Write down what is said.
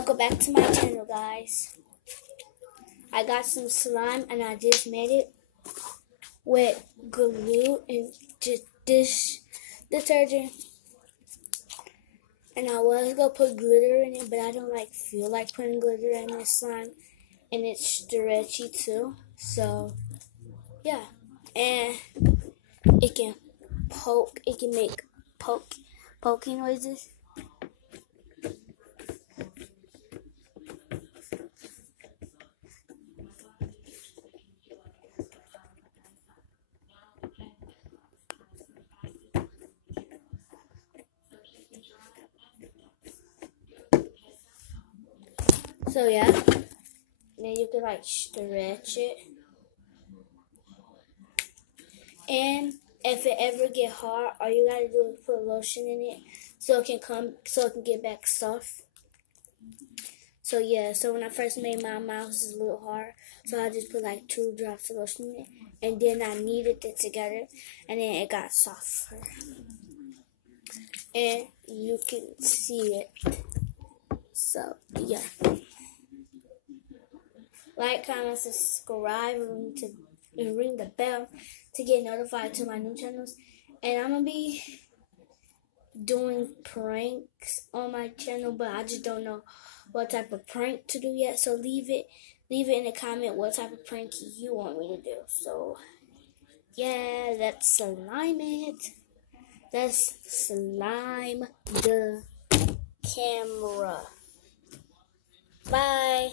Welcome back to my channel, guys. I got some slime and I just made it with glue and just dish detergent. And I was gonna put glitter in it, but I don't feel like putting glitter in this slime. And it's stretchy too. So yeah. And it can make poking noises. So yeah, then you can stretch it, and if it ever get hard, all you gotta do is put lotion in it, so it can get back soft. So yeah, so when I first made mine was a little hard, so I just put 2 drops of lotion in it, and then I kneaded it together, and then it got softer, and you can see it. So yeah. Like, comment, subscribe, and ring the bell to get notified to my new channels. And I'm going to be doing pranks on my channel, but I just don't know what type of prank to do yet. So leave it in the comment what type of prank you want me to do. So, yeah, let's slime it. Let's slime the camera. Bye.